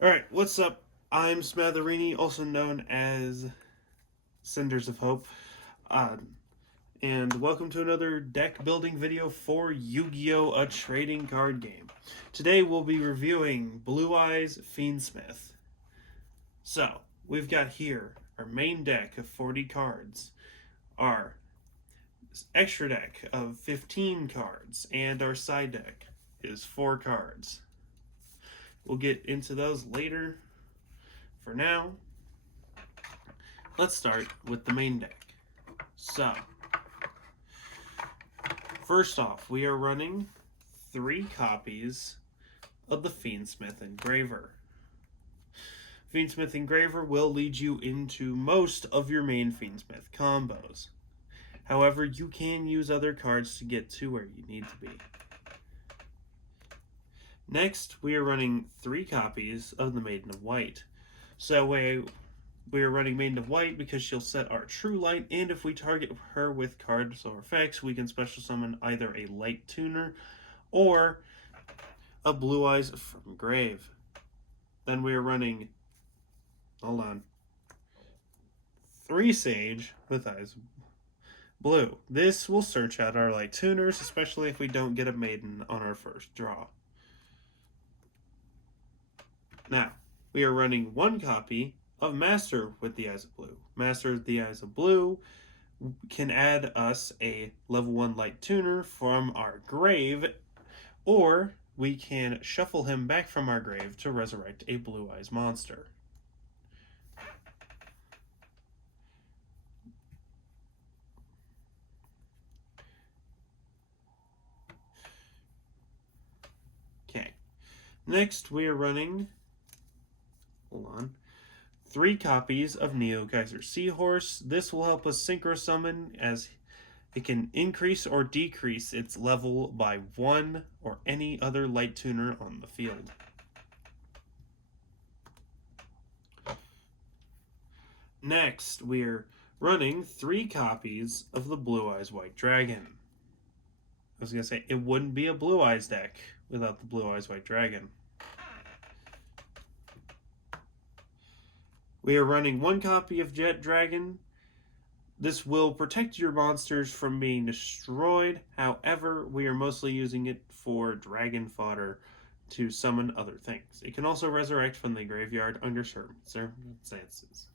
Alright, what's up? I'm Smatherini, also known as Cinders of Hope. Um, and welcome to another deck building video for Yu-Gi-Oh! A trading card game. Today we'll be reviewing Blue Eyes Fiendsmith. So, we've got here our main deck of 40 cards, our extra deck of 15 cards, and our side deck is 4 cards. We'll get into those later. For now, let's start with the main deck. So, first off, we are running 3 copies of the Fiendsmith Engraver. Fiendsmith Engraver will lead you into most of your main Fiendsmith combos. However, you can use other cards to get to where you need to be. Next, we are running 3 copies of the Maiden of White. So we are running Maiden of White because she'll set our True Light, and if we target her with cards or effects, we can special summon either a Light Tuner or a Blue Eyes from Grave. Then we are running, 3 Sage with Eyes Blue. This will search out our Light Tuners, especially if we don't get a Maiden on our first draw. Now, we are running 1 copy of Master with the Eyes of Blue. Master with the Eyes of Blue can add us a level 1 Light Tuner from our grave, or we can shuffle him back from our grave to resurrect a Blue Eyes monster. Okay. Next, we are running 3 copies of Neo Geyser Seahorse. This will help us synchro summon, as it can increase or decrease its level by 1 or any other Light Tuner on the field. Next, we're running 3 copies of the Blue Eyes White Dragon. I was going to say, it wouldn't be a Blue Eyes deck without the Blue Eyes White Dragon. We are running 1 copy of Jet Dragon. This will protect your monsters from being destroyed. However, we are mostly using it for dragon fodder to summon other things. It can also resurrect from the graveyard under certain circumstances.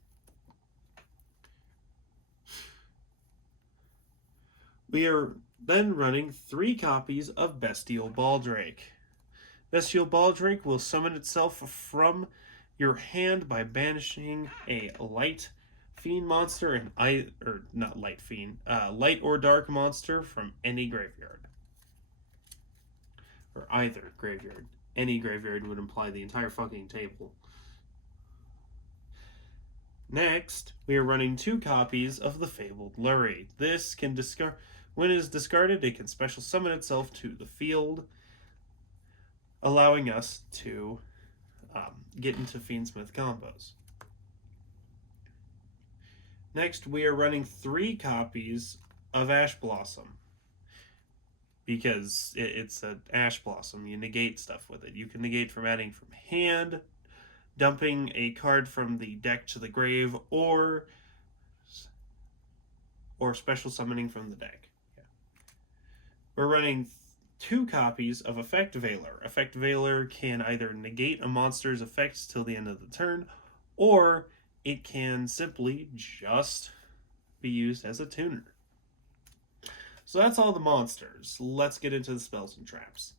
We are then running 3 copies of Bestial Baldrake. Bestial Baldrake will summon itself from your hand by banishing a light fiend monster and light or dark monster from any graveyard. Or either graveyard. Any graveyard would imply the entire fucking table. Next, we are running 2 copies of the Fabled Lurie. This can discard. When it is discarded, it can special summon itself to the field, allowing us to get into Fiendsmith combos. Next, we are running 3 copies of Ash Blossom, because it's an Ash Blossom. You negate stuff with it. You can negate from adding from hand, dumping a card from the deck to the grave, or special summoning from the deck. We're running 2 copies of Effect Veiler. Effect Veiler can either negate a monster's effects till the end of the turn, or it can simply just be used as a tuner. So that's all the monsters. Let's get into the spells and traps.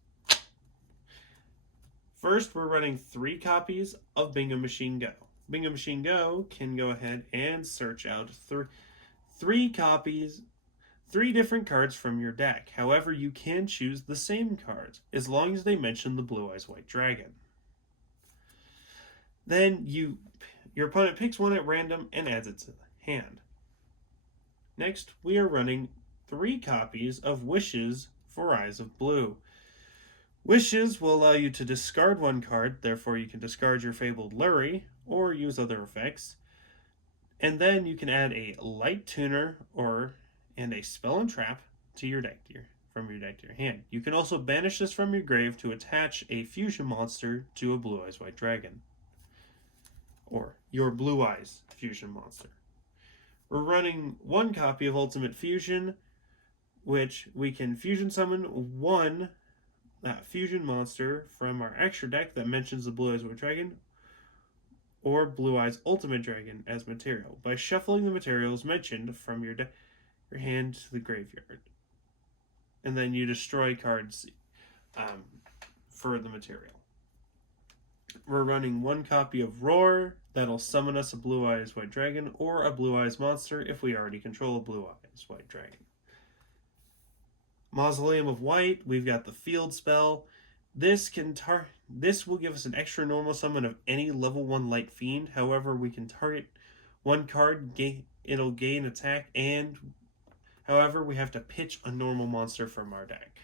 First, we're running 3 copies of Bingo Machine Go. Bingo Machine Go can go ahead and search out 3 copies, 3 different cards from your deck. However, you can choose the same cards, as long as they mention the Blue Eyes White Dragon. Then your opponent picks one at random and adds it to the hand. Next, we are running 3 copies of Wishes for Eyes of Blue. Wishes will allow you to discard 1 card, therefore you can discard your Fabled Lurie, or use other effects. And then you can add a Light Tuner and a Spell and Trap to your deck from your deck to your hand. You can also banish this from your grave to attach a fusion monster to a Blue Eyes White Dragon. or your Blue Eyes fusion monster. We're running one copy of Ultimate Fusion, which we can fusion summon one fusion monster from our extra deck that mentions the Blue Eyes White Dragon or Blue Eyes Ultimate Dragon as material by shuffling the materials mentioned from your hand to the graveyard. And then you destroy cards for the material. We're running one copy of Roar that'll summon us a Blue Eyes White Dragon or a Blue Eyes monster if we already control a Blue Eyes White Dragon. Mausoleum of White, we've got the Field spell. This will give us an extra normal summon of any level 1 Light Fiend. However, we can target one card, it'll gain attack, and however, we have to pitch a normal monster from our deck.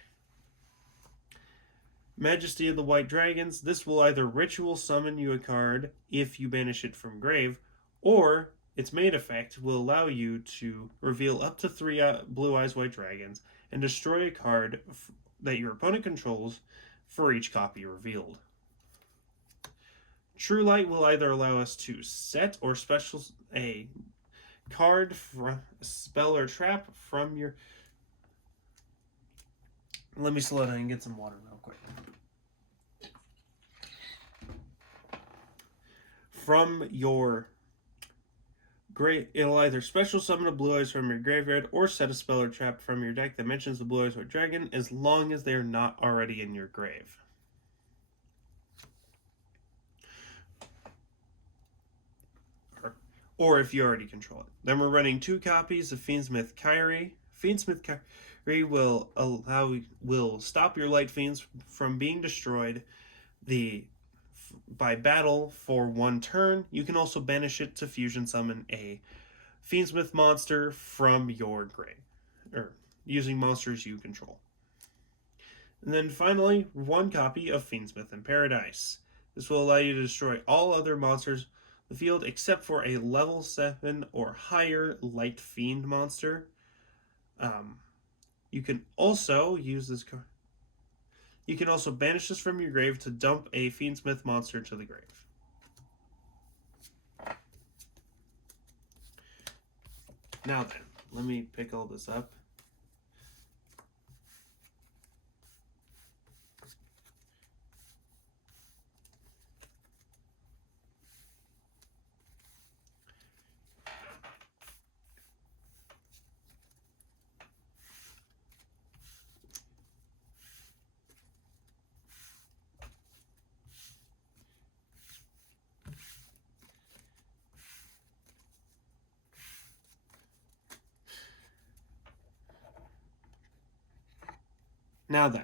Majesty of the White Dragons, this will either ritual summon you a card if you banish it from grave, or its main effect will allow you to reveal up to 3 Blue Eyes White Dragons and destroy a card that your opponent controls for each copy revealed. True Light will either allow us to set or special a card, spell, or trap from your... Let me slow down and get some water real quick. From your it'll either special summon a Blue Eyes from your graveyard or set a spell or trap from your deck that mentions the Blue Eyes White Dragon as long as they are not already in your grave. Or if you already control it. Then we're running 2 copies of Fiendsmith Kyrie. Fiendsmith Kyrie will stop your Light Fiends from being destroyed by battle for 1 turn. You can also banish it to fusion summon a Fiendsmith monster from your grave, or using monsters you control. And then finally, 1 copy of Fiendsmith in Paradise. This will allow you to destroy all other monsters in the field except for a level 7 or higher Light Fiend monster. You can also use this card. You can also banish this from your grave to dump a Fiendsmith monster to the grave. Now then, let me pick all this up. Now then,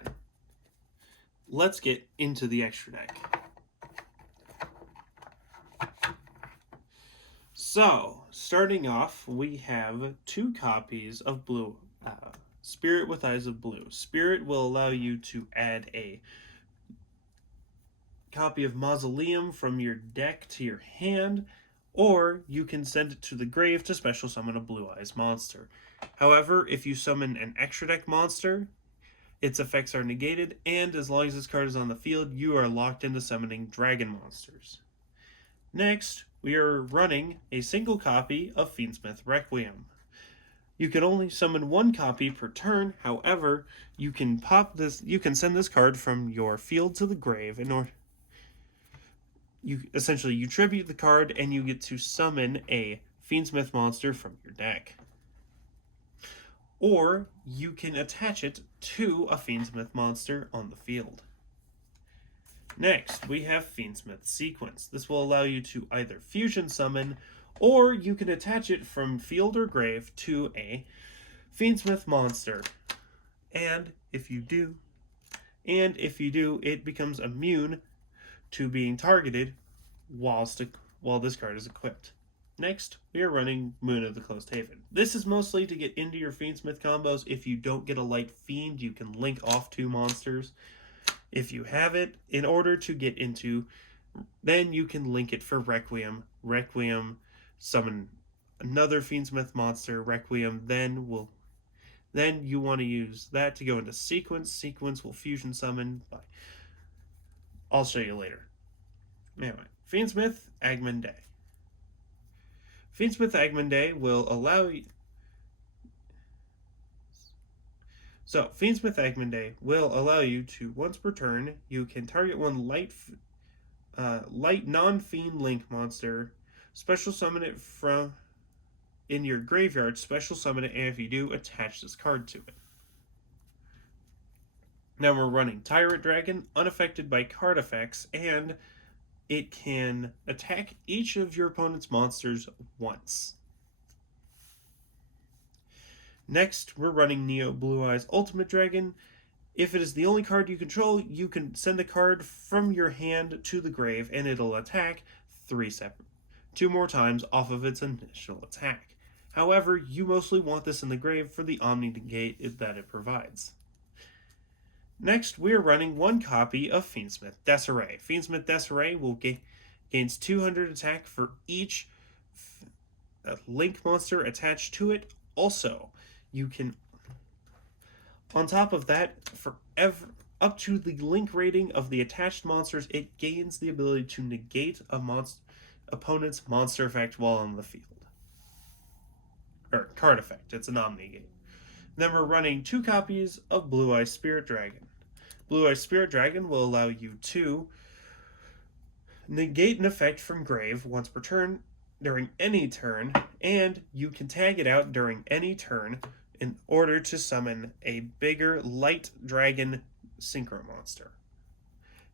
let's get into the extra deck. So, starting off, we have 2 copies of Blue Spirit with Eyes of Blue. Spirit will allow you to add a copy of Mausoleum from your deck to your hand, or you can send it to the grave to special summon a Blue Eyes monster. However, if you summon an extra deck monster, its effects are negated, and as long as this card is on the field, you are locked into summoning dragon monsters. Next, we are running a single copy of Fiendsmith Requiem. You can only summon 1 copy per turn. However, you can send this card from your field to the grave in order. You tribute the card and you get to summon a Fiendsmith monster from your deck. Or you can attach it to a Fiendsmith monster on the field. Next, we have Fiendsmith Sequence. This will allow you to either fusion summon, or you can attach it from field or grave to a Fiendsmith monster. And if you do, it becomes immune to being targeted while this card is equipped. Next, we are running Moon of the Closed Haven. This is mostly to get into your Fiendsmith combos. If you don't get a Light Fiend, you can link off 2 monsters. If you have it, in order to get into, then you can link it for Requiem. Requiem, summon another Fiendsmith monster, Requiem, then you want to use that to go into Sequence. Sequence will fusion summon. I'll show you later. Anyway, Fiendsmith Agman Day. Fiendsmith Agman Day will allow you. So, Fiendsmith Agman Day will allow you to, once per turn, you can target one light non-fiend link monster, special summon it from in your graveyard, special summon it, and if you do, attach this card to it. Now we're running Tyrant Dragon, unaffected by card effects, and it can attack each of your opponent's monsters once. Next, we're running Neo Blue Eyes Ultimate Dragon. If it is the only card you control, you can send a card from your hand to the grave, and it'll attack 2 more times off of its initial attack. However, you mostly want this in the grave for the Omni Negate that it provides. Next, we are running 1 copy of Fiendsmith Desiree. Fiendsmith Desiree will gains 200 attack for each link monster attached to it. Also, you can, on top of that, up to the link rating of the attached monsters, it gains the ability to negate a opponent's monster effect while on the field. Or card effect, it's an Omni-Negate. Then we're running 2 copies of Blue Eyes Spirit Dragon. Blue Eyes Spirit Dragon will allow you to negate an effect from grave once per turn during any turn, and you can tag it out during any turn in order to summon a bigger light dragon synchro monster.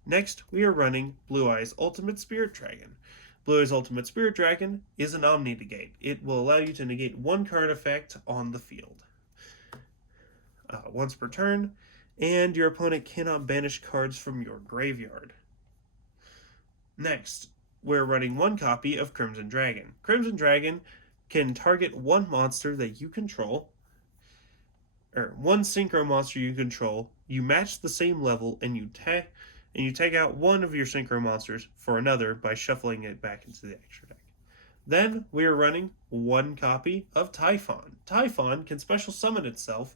Next, we are running Blue Eyes Ultimate Spirit Dragon. Blue Eyes Ultimate Spirit Dragon is an Omni Negate. It will allow you to negate 1 card effect on the field once per turn, and your opponent cannot banish cards from your graveyard. Next, we're running 1 copy of Crimson Dragon. Crimson Dragon can target 1 monster that you control, or 1 synchro monster you control. You match the same level, and you take out 1 of your synchro monsters for another by shuffling it back into the extra deck. Then we are running 1 copy of Typhon. Typhon can special summon itself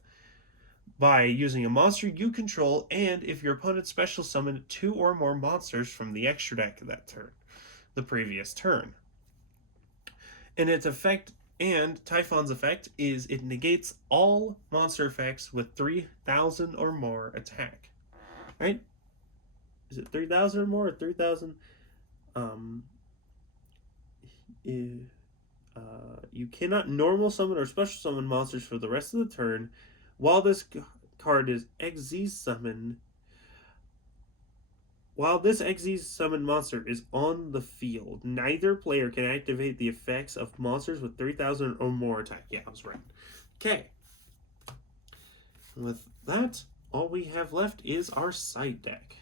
by using a monster you control, and if your opponent special summoned 2 or more monsters from the extra deck that turn, the previous turn. And its effect, and Typhon's effect, is it negates all monster effects with 3,000 or more attack. Right? Is it 3,000 or more, or 3,000? You cannot normal summon or special summon monsters for the rest of the turn while this card is Xyz summoned. While this Xyz summoned monster is on the field, neither player can activate the effects of monsters with 3,000 or more attack. Yeah, I was right. Okay. With that, all we have left is our side deck.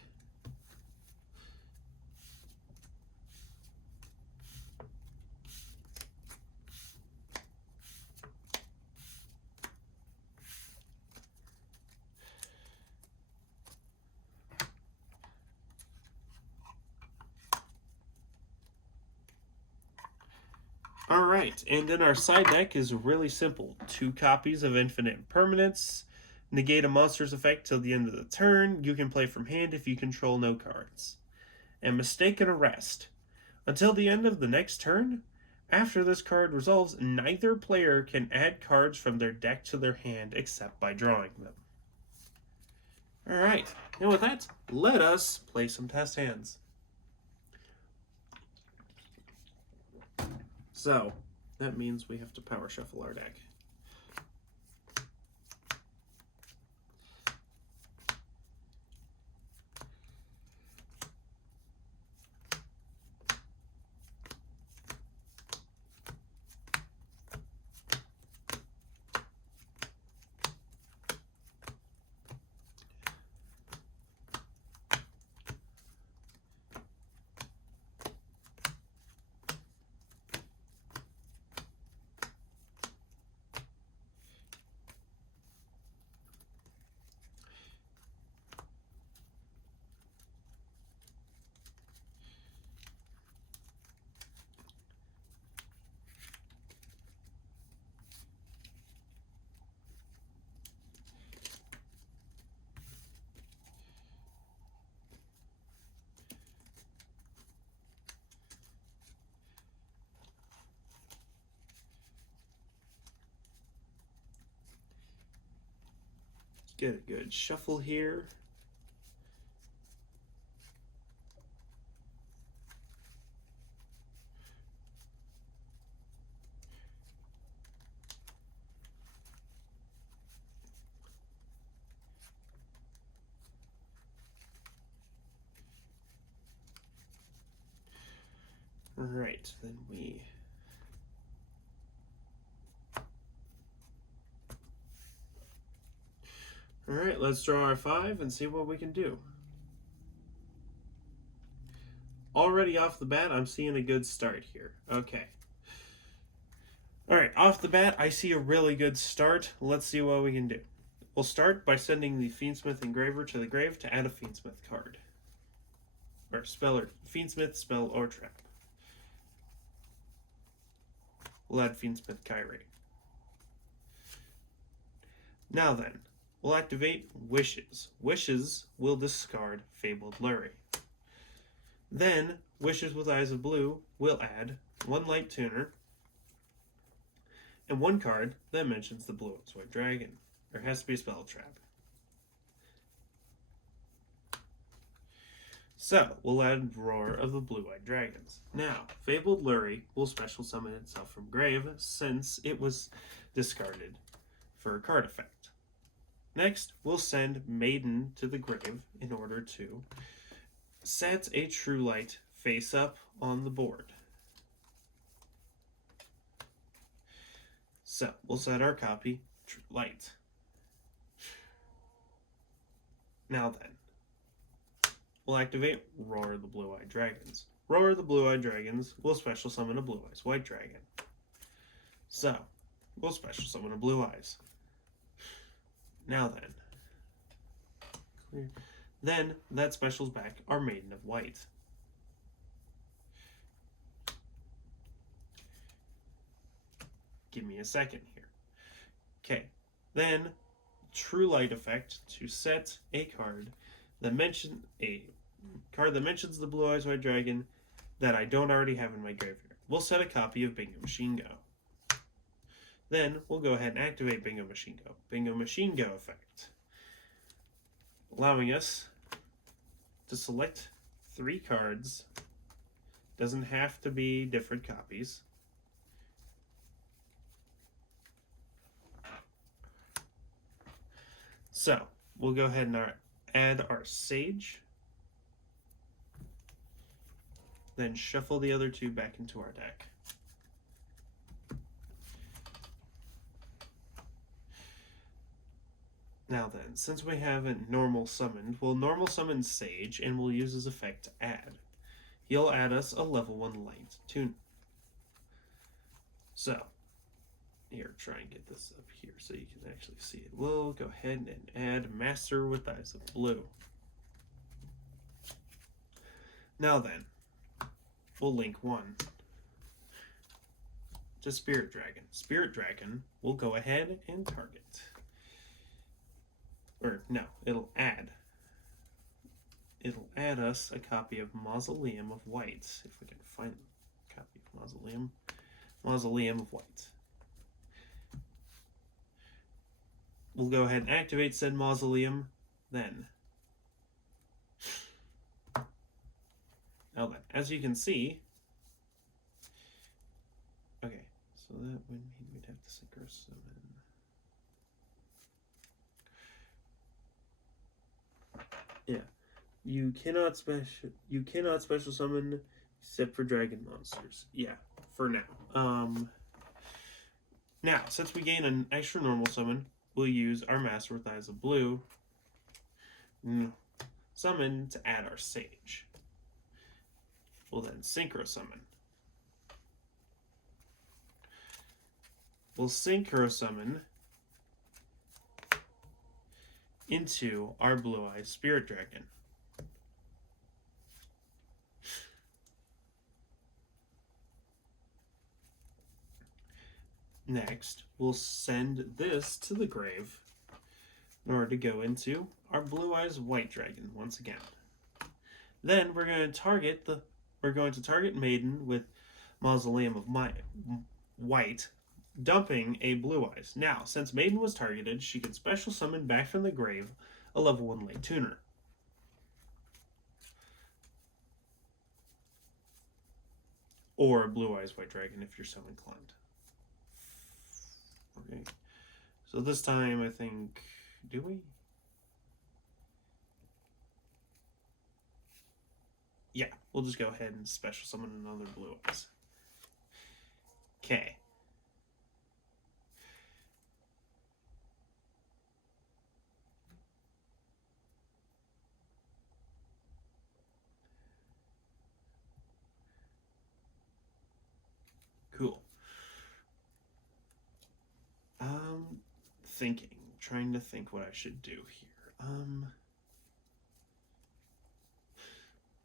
Alright, and then our side deck is really simple. 2 copies of Infinite Permanence. Negate a monster's effect till the end of the turn. You can play from hand if you control no cards. And Mistaken Arrest. Until the end of the next turn, after this card resolves, neither player can add cards from their deck to their hand except by drawing them. Alright, and with that, let us play some test hands. So, that means we have to power shuffle our deck. get a good shuffle here. Right, then we Alright, let's draw our 5 and see what we can do. Already off the bat, I'm seeing a good start here. Okay. Alright, off the bat, I see a really good start. Let's see what we can do. We'll start by sending the Fiendsmith engraver to the grave to add a Fiendsmith card. Or spell, or Fiendsmith, spell, or trap. We'll add Fiendsmith Kyrie. Now then, we'll activate Wishes. Wishes will discard Fabled Lurie. Then, Wishes with Eyes of Blue will add 1 Light Tuner and 1 card that mentions the Blue-Eyes White Dragon. There has to be a spell trap. So, we'll add Roar of the Blue-Eyed Dragons. Now, Fabled Lurie will special summon itself from grave since it was discarded for a card effect. Next, we'll send Maiden to the grave in order to set a True Light face up on the board. So, we'll set our copy True Light. Now then, we'll activate Roar of the Blue-Eyed Dragons. Roar of the Blue-Eyed Dragons will special summon a Blue-Eyes White Dragon. So, we'll special summon a Blue-Eyes. Now then, clear. Then that specials back our Maiden of White. Give me a second here. Okay, then True Light effect to set a card that mentions the Blue-Eyes White Dragon that I don't already have in my graveyard. We'll set a copy of Bingo Machine Go. Then we'll go ahead and activate Bingo Machine Go. Bingo Machine Go effect, allowing us to select 3 cards. Doesn't have to be different copies. So, we'll go ahead and add our Sage. Then shuffle the other 2 back into our deck. Now then, since we haven't normal summoned, we'll normal summon Sage and we'll use his effect to add. He'll add us a level 1 Light Tuner. So, here, try and get this up here so you can actually see it. We'll go ahead and add Master with Eyes of Blue. Now then, we'll link 1 to Spirit Dragon. Spirit Dragon will go ahead and target. Or, no, it'll add us a copy of Mausoleum of White, if we can find a copy of Mausoleum of White. We'll go ahead and activate said Mausoleum, then. Now then, as you can see, okay, so that would mean we'd have to synchro summon. Yeah, you cannot special summon except for dragon monsters. Yeah, for now. Now since we gain an extra normal summon, we'll use our Master with Eyes of Blue summon to add our Sage. We'll then synchro summon. We'll synchro summon into our Blue-Eyes Spirit Dragon. Next, we'll send this to the grave in order to go into our Blue-Eyes White Dragon once again. Then we're going to target Maiden with Mausoleum of White, dumping a Blue Eyes. Now, since Maiden was targeted, she can special summon back from the grave a level 1 late tuner. Or a Blue Eyes White Dragon if you're so inclined. Okay. So this time, I think... Do we? Yeah, we'll just go ahead and special summon another Blue Eyes. Okay. Cool. Thinking. Trying to think what I should do here.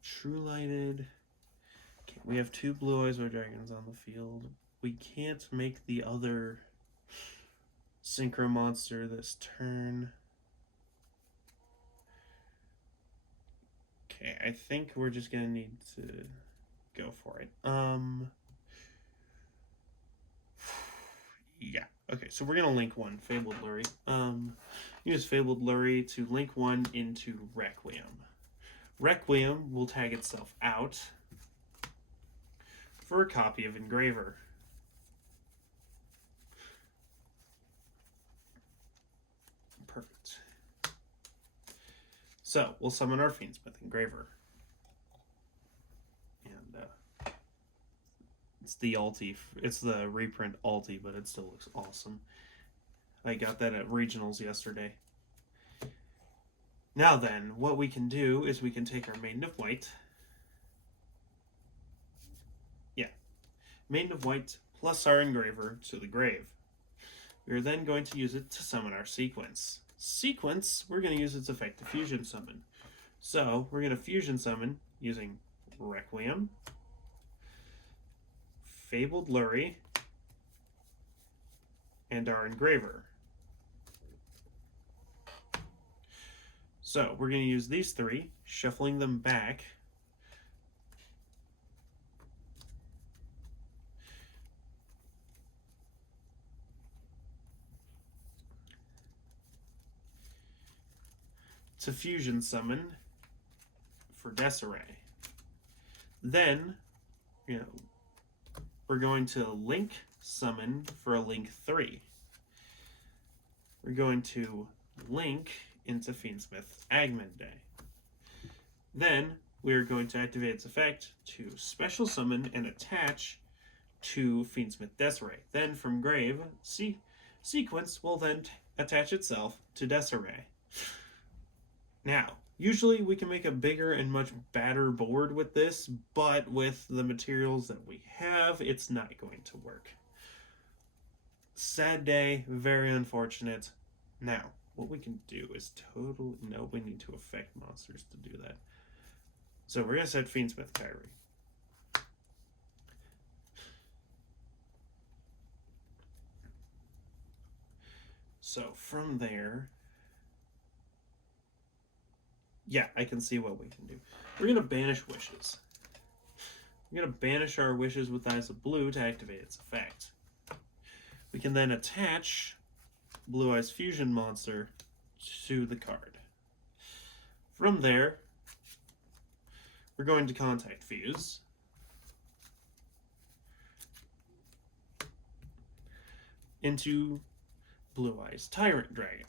True Lighted. Okay, we have 2 Blue Eyes White Dragons on the field. We can't make the other Synchro Monster this turn. Okay, I think we're just gonna need to go for it. Yeah. Okay, so we're gonna link 1, Fabled Lurie. Use Fabled Lurie to link 1 into Requiem. Requiem will tag itself out for a copy of Engraver. Perfect. So, we'll summon our Fiendsmith Engraver. And, it's the Alti. It's the reprint Alti, but it still looks awesome. I got that at Regionals yesterday. Now then, what we can do is we can take our Maiden of White. Yeah. Maiden of White plus our Engraver to the grave. We are then going to use it to summon our Sequence. Sequence, we're going to use its effect to Fusion Summon. So, we're going to Fusion Summon using Requiem, Fabled Lurie, and our Engraver. So, we're going to use these 3, shuffling them back. To Fusion Summon for Desiree. Then, we're going to Link Summon for a Link 3. We're going to Link into Fiendsmith Agmende. Then, we are going to activate its effect to Special Summon and attach to Fiendsmith Desiree. Then, from Grave, Sequence will then attach itself to Desiree. Now, usually we can make a bigger and much badder board with this, but with the materials that we have, it's not going to work. Sad day, very unfortunate. Now, what we can do is no, we need to affect monsters to do that. So we're going to set Fiendsmith Kyrie. So from there... Yeah, I can see what we can do. We're going to banish wishes. We're going to banish our wishes with Eyes of Blue to activate its effect. We can then attach Blue Eyes Fusion Monster to the card. From there, we're going to contact Fuse. Into Blue Eyes Tyrant Dragon.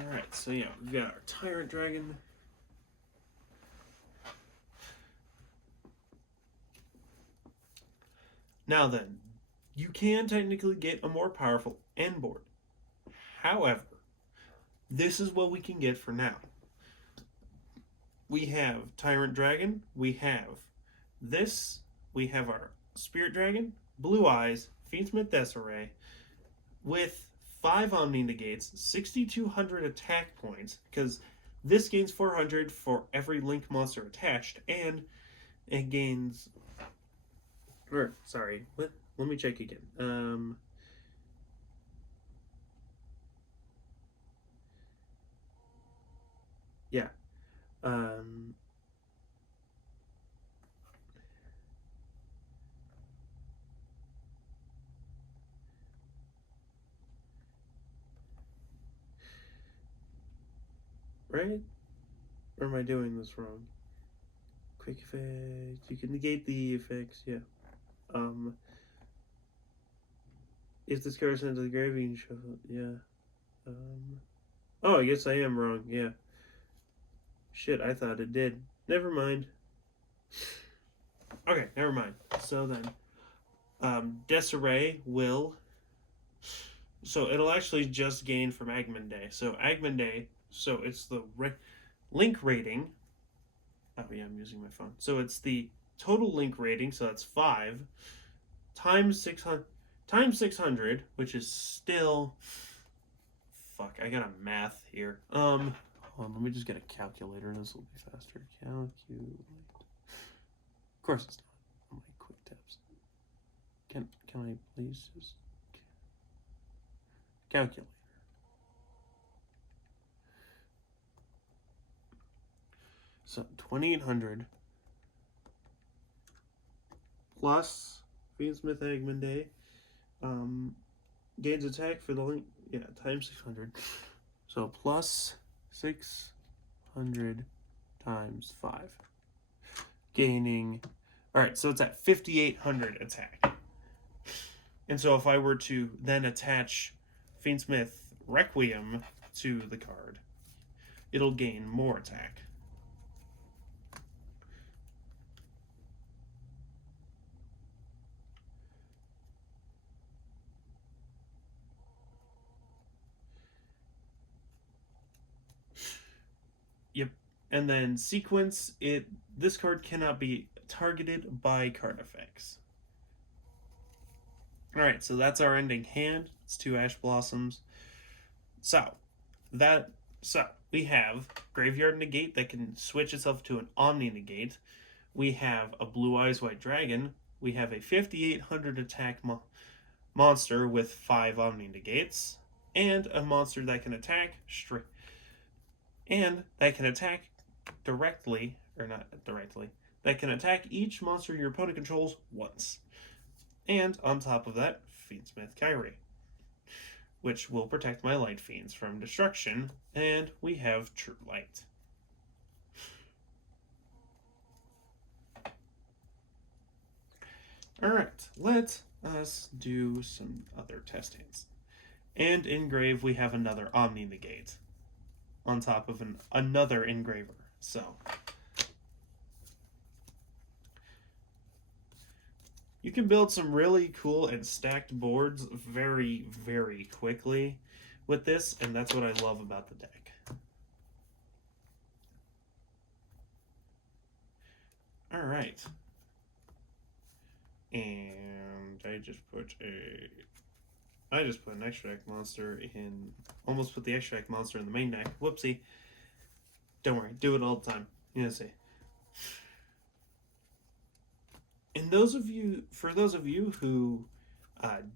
Alright, so yeah, we've got our Tyrant Dragon. Now then, you can technically get a more powerful end board. However, this is what we can get for now. We have Tyrant Dragon, we have this, we have our Spirit Dragon, Blue Eyes, Fiendsmith Desiree, with 5 Omni Negates, 6,200 attack points, because This gains 400 for every link monster attached, and it gains. Or sorry, let me check again. Yeah. Um, right? Or am I doing this wrong? Quick effect. You can negate the effects. Yeah. Um, if this card is sent to the grave, you can shuffle. Yeah. Oh, I guess I am wrong. Yeah. Shit, I thought it did. Never mind. Okay, never mind. So then, Desiree will. So it'll actually just gain from Agman Day. So Agman Day. So it's the link rating. Oh yeah, I'm using my phone. So it's the total link rating. So that's 5 times 600, which is still. Fuck, I got a math here. Hold on, let me just get a calculator. This will be faster. Calculate. Of course it's not on my quick tabs. Can I please just calculate? So 2800 plus Fiendsmith Eggman Day gains attack for the link. Yeah, times 600. So plus 600 times 5. Gaining. Alright, so it's at 5800 attack. And so if I were to then attach Fiendsmith Requiem to the card, it'll gain more attack. Yep. And then sequence it. This card cannot be targeted by card effects. Alright, so that's our ending hand. It's 2 Ash Blossoms. So we have Graveyard Negate that can switch itself to an Omni Negate. We have a Blue Eyes White Dragon. We have a 5800 attack monster with 5 Omni Negates. And a monster that can attack straight. And that can attack directly, or not directly, that can attack each monster your opponent controls once. And on top of that, Fiendsmith Kyrie, which will protect my Light Fiends from destruction, and we have True Light. Alright, let us do some other test hands. And in Grave, we have another Omni Negate on top of another Engraver. So, you can build some really cool and stacked boards very, very quickly with this, and that's what I love about the deck. Alright. And I just put an extract monster in, almost put the extract monster in the main deck. Whoopsie. Don't worry, do it all the time. You know, see. And for those of you who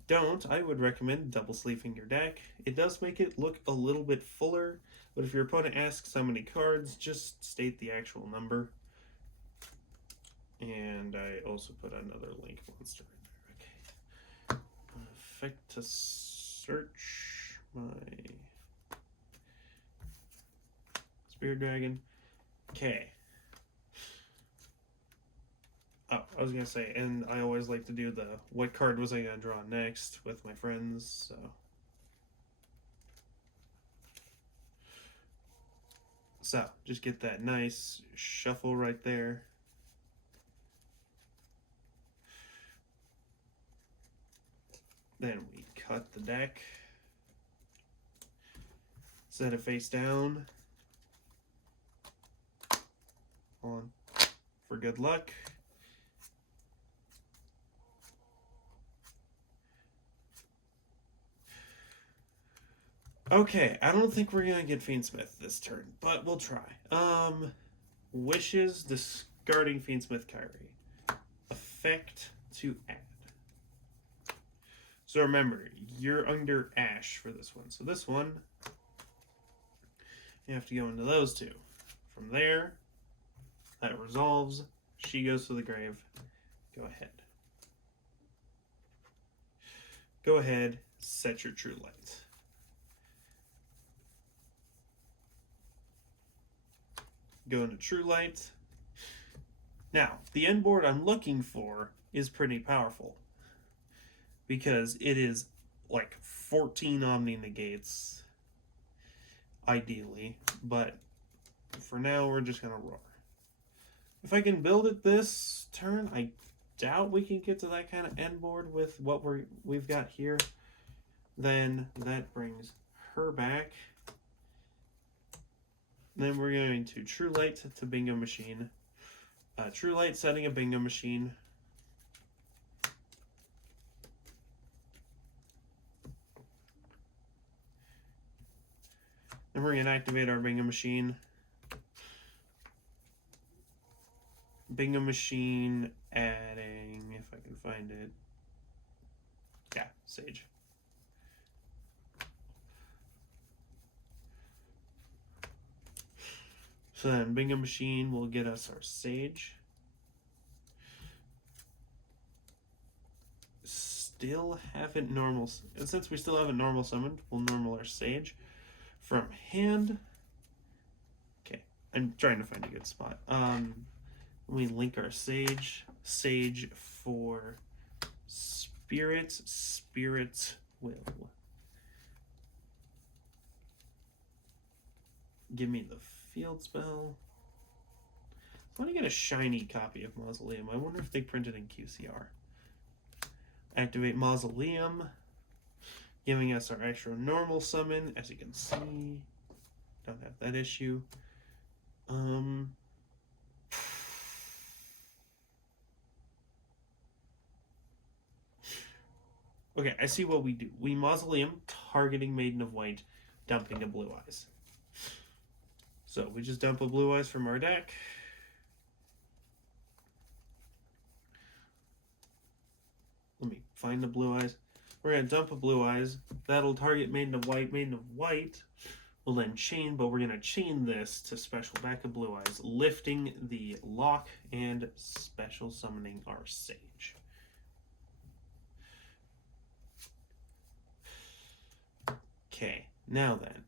don't, I would recommend double sleeving your deck. It does make it look a little bit fuller, but if your opponent asks how many cards, just state the actual number. And I also put another link monster in there. Okay. Effect to search my Spirit Dragon. Okay. Oh, I was gonna say, and I always like to do the what card was I gonna draw next with my friends, so. So, just get that nice shuffle right there. Then we cut the deck. Set it face down. On for good luck. Okay, I don't think we're gonna get Fiendsmith this turn, but we'll try. Wishes, discarding Fiendsmith Kyrie. Effect to add. So remember, you're under Ash for this one. So this one, you have to go into those two. From there, that resolves. She goes to the grave. Go ahead. Go ahead, set your True Light. Go into True Light. Now, the end board I'm looking for is pretty powerful, because it is like 14 Omni Negates, ideally, but for now we're just going to roar. If I can build it this turn, I doubt we can get to that kind of end board with what we've got here. Then that brings her back. Then we're going to True Light to Bingo Machine. True Light setting a Bingo Machine. Then we're going to activate our Bingo Machine. Bingo Machine adding, if I can find it. Yeah, Sage. So then Bingo Machine will get us our Sage. Still haven't normal, and since we still haven't normal summoned, we'll normal our Sage from hand. Okay, I'm trying to find a good spot. We link our Sage. Sage for Spirit will. Give me the field spell. I want to get a shiny copy of Mausoleum. I wonder if they printed in QCR. Activate Mausoleum, giving us our extra normal summon. As you can see, don't have that issue. Okay, I see what we do. We Mausoleum, targeting Maiden of White, dumping a Blue Eyes. So we just dump a Blue Eyes from our deck. Let me find the Blue Eyes. We're going to dump a Blue Eyes. That'll target Maiden of White. Maiden of White will then chain, but we're going to chain this to special back of Blue Eyes, lifting the lock and special summoning our Sage. Okay, now then.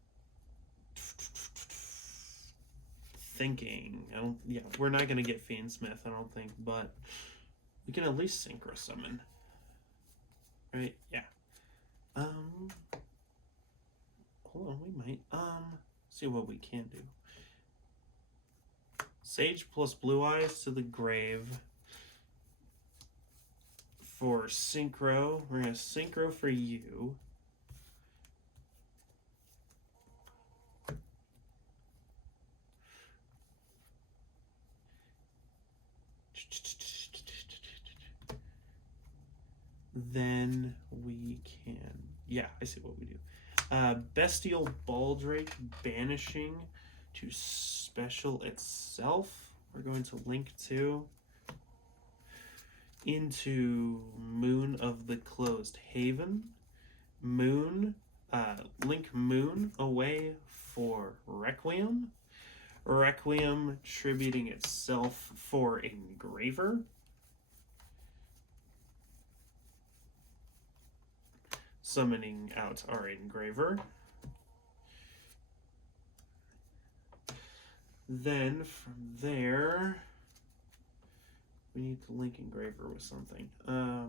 Thinking. Yeah, we're not going to get Fiendsmith, I don't think, but we can at least Synchro Summon. Right? Yeah. Hold on, we might. See what we can do. Sage plus Blue Eyes to the grave. For Synchro, we're going to Synchro for you. Then we can, yeah, I see what we do. Bestial Baldrake banishing to special itself. We're going to link to into Moon of the Closed Haven. Moon, link Moon away for Requiem. Requiem tributing itself for Engraver. Summoning out our Engraver. Then from there, we need to link Engraver with something. Are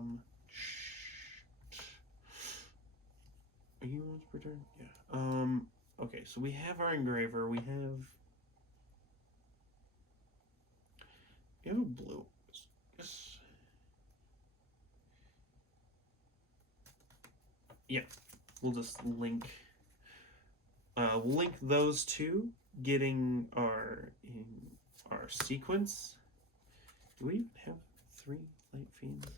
you once per turn? Yeah. Okay, so we have our Engraver. We have a blue. Yes. Yeah, we'll just link those two, getting our sequence. Do we have 3 Light Fiends?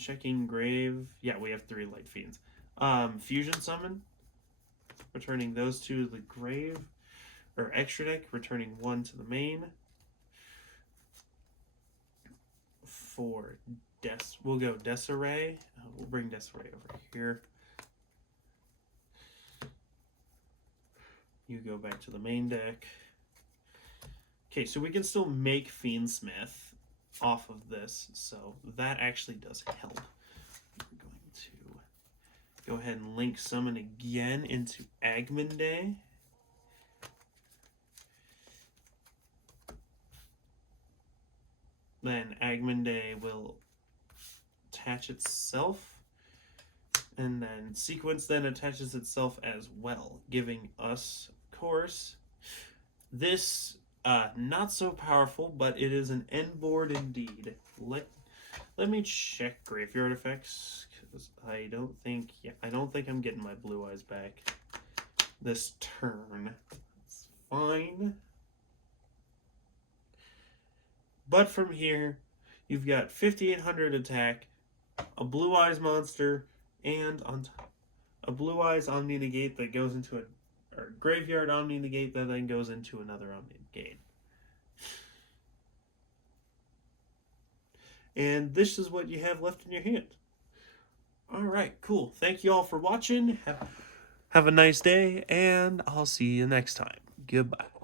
Checking grave. Yeah, we have 3 Light Fiends. Fusion Summon, returning those two to the grave, or extra deck, returning one to the main. For we'll go Desiree. We'll bring Desiree over here. You go back to the main deck. Okay, so we can still make Fiendsmith off of this, so that actually does help. We're going to go ahead and link summon again into Agman Day. Then Agman Day will attach itself, and then Sequence then attaches itself as well, giving us, of course, this not so powerful, but it is an end board indeed. Let me check graveyard effects, because I don't think I'm getting my Blue Eyes back this turn. It's fine. But from here, you've got 5,800 attack, a Blue Eyes monster, and on top, a Blue Eyes Omni Negate that goes into a Graveyard Omni Negate that then goes into another Omni Negate. And this is what you have left in your hand. Alright, cool. Thank you all for watching. Have a nice day, and I'll see you next time. Goodbye.